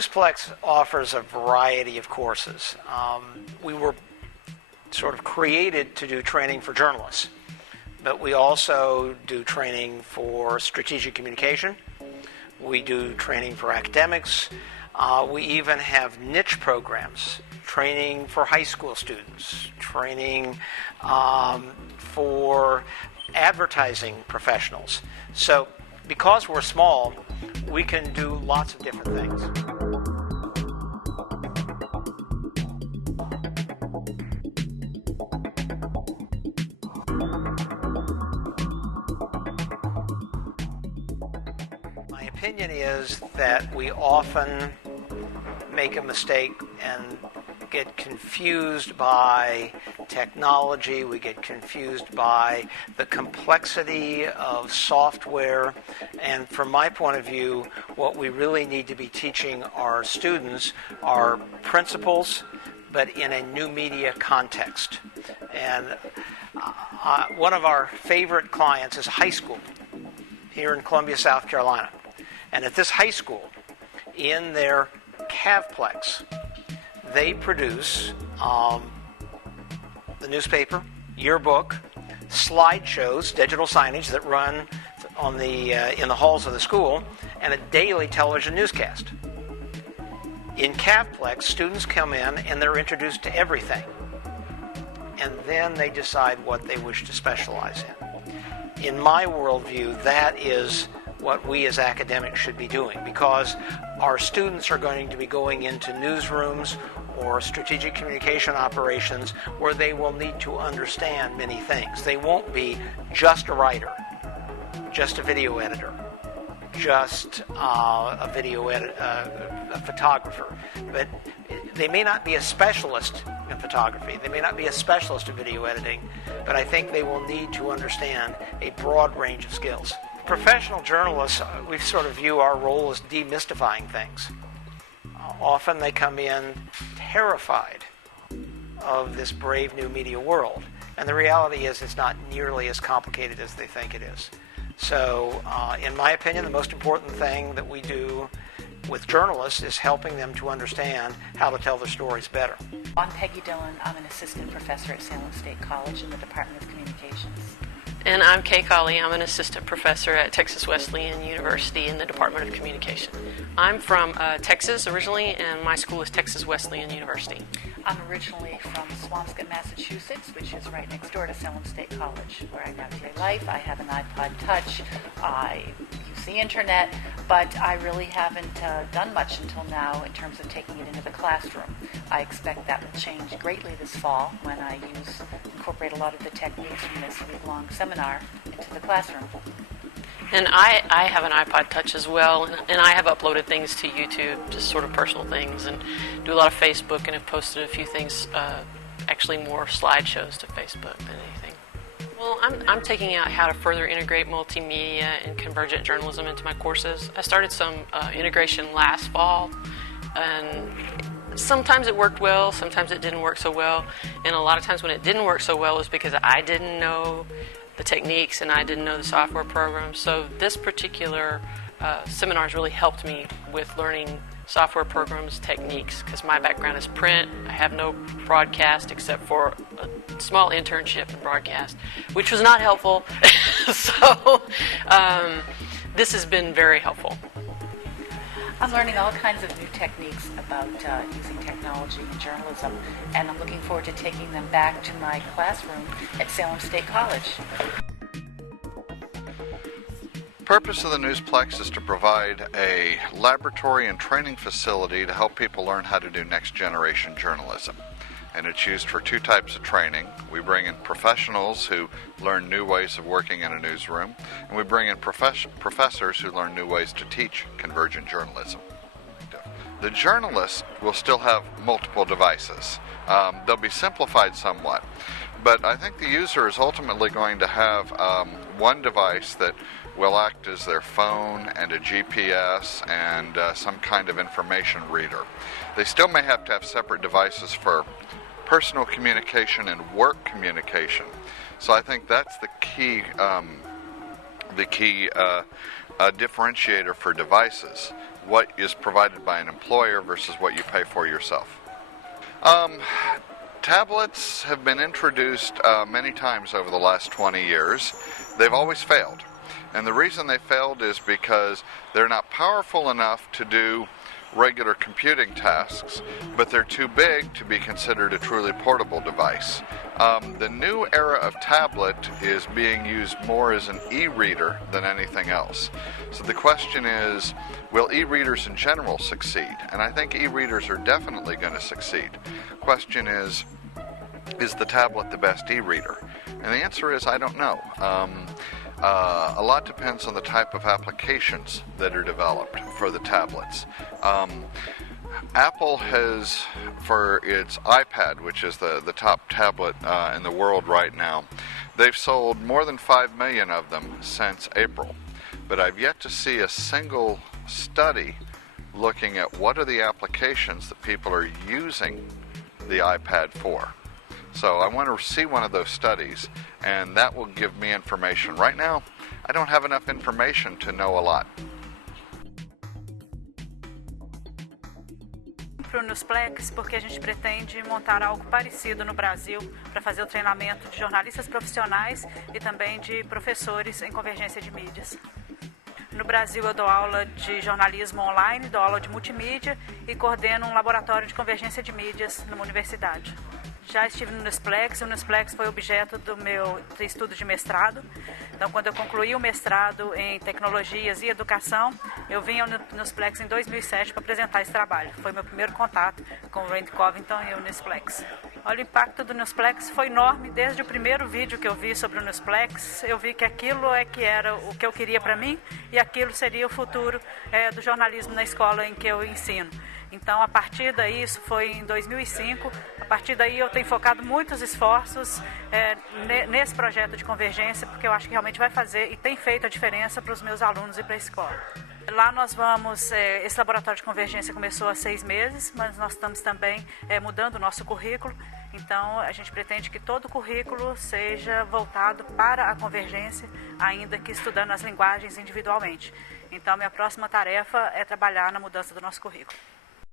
Newsplex offers a variety of courses. We were sort of created to do training for journalists, but we also do training for strategic communication. We do training for academics. We even have niche programs, training for high school students, training for advertising professionals. So because we're small, we can do lots of different things. My opinion is that we often make a mistake and get confused by technology. We get confused by the complexity of software. And from my point of view, what we really need to be teaching our students are principles, but in a new media context. And one of our favorite clients is a high school here in Columbia, South Carolina. And at this high school, in their Cavplex, they produce the newspaper, yearbook, slideshows, digital signage that run on in the halls of the school, and a daily television newscast. In Cavplex, students come in and they're introduced to everything, and then they decide what they wish to specialize in. In my worldview, that is what we as academics should be doing, because our students are going to be going into newsrooms or strategic communication operations where they will need to understand many things. They won't be just a writer, just a video editor, just a photographer. But they may not be a specialist in photography. They may not be a specialist in video editing, but I think they will need to understand a broad range of skills. Professional journalists, we sort of view our role as demystifying things. Often they come in terrified of this brave new media world, and the reality is it's not nearly as complicated as they think it is. So, in my opinion, the most important thing that we do with journalists is helping them to understand how to tell their stories better. I'm Peggy Dillon. I'm an assistant professor at Salem State College in the Department of Communications. And I'm Kay Colley. I'm an assistant professor at Texas Wesleyan University in the Department of Communication. I'm from Texas originally, and my school is Texas Wesleyan University. I'm originally from Swampscott, Massachusetts, which is right next door to Salem State College, where I now play life. I have an iPod Touch. I use the internet, but I really haven't done much until now in terms of taking it into the classroom. I expect that will change greatly this fall when I incorporate a lot of the techniques from this week-long seminar into the classroom. And I have an iPod Touch as well, and I have uploaded things to YouTube, just sort of personal things, and do a lot of Facebook, and have posted a few things, actually more slideshows to Facebook than anything. Well, I'm taking out how to further integrate multimedia and convergent journalism into my courses. I started some integration last fall, and sometimes it worked well, sometimes it didn't work so well, and a lot of times when it didn't work so well was because I didn't know the techniques and I didn't know the software programs. So this particular seminar has really helped me with learning software programs, techniques, because my background is print. I have no broadcast except for a small internship in broadcast, which was not helpful. So this has been very helpful. I'm learning all kinds of new techniques about using technology in journalism, and I'm looking forward to taking them back to my classroom at Salem State College. The purpose of the Newsplex is to provide a laboratory and training facility to help people learn how to do next-generation journalism. And it's used for two types of training. We bring in professionals who learn new ways of working in a newsroom, and we bring in professors who learn new ways to teach convergent journalism. The journalist will still have multiple devices. They'll be simplified somewhat, but I think the user is ultimately going to have one device that will act as their phone and a GPS and some kind of information reader. They still may have to have separate devices for personal communication and work communication. So I think that's the key differentiator for devices. what is provided by an employer versus what you pay for yourself. Tablets have been introduced many times over the last 20 years. They've always failed. And the reason they failed is because they're not powerful enough to do regular computing tasks, but they're too big to be considered a truly portable device. The new era of tablet is being used more as an e-reader than anything else. So the question is, will e-readers in general succeed? And I think e-readers are definitely going to succeed. Question is the tablet the best e-reader? And the answer is, I don't know. A lot depends on the type of applications that are developed for the tablets. Apple has, for its iPad, which is the top tablet in the world right now, they've sold more than 5 million of them since April. But I've yet to see a single study looking at what are the applications that people are using the iPad for. So I want to see one of those studies, and that will give me information. Right now, I don't have enough information to know a lot. Para o Newsplex, porque a gente pretende montar algo parecido no Brasil para fazer o treinamento de jornalistas profissionais e também de professores em convergência de mídias. No Brasil, eu dou aula de jornalismo online, dou aula de multimídia e coordeno um laboratório de convergência de mídias numa universidade. Já estive no Newsplex, o Newsplex foi objeto do meu estudo de mestrado. Então, quando eu concluí o mestrado em tecnologias e educação, eu vim ao Newsplex em 2007 para apresentar esse trabalho. Foi meu primeiro contato com o Randy Covington e o Newsplex. Olha, o impacto do Newsplex foi enorme. Desde o primeiro vídeo que eu vi sobre o Newsplex, eu vi que aquilo é que era o que eu queria para mim e aquilo seria o futuro do jornalismo na escola em que eu ensino. Então, a partir daí, isso foi em 2005, a partir daí eu tenho focado muitos esforços nesse projeto de convergência, porque eu acho que realmente vai fazer e tem feito a diferença para os meus alunos e para a escola. Lá nós vamos, esse laboratório de convergência começou há 6 meses, mas nós estamos também mudando o nosso currículo. Então, a gente pretende que todo o currículo seja voltado para a convergência, ainda que estudando as linguagens individualmente. Então, minha próxima tarefa é trabalhar na mudança do nosso currículo.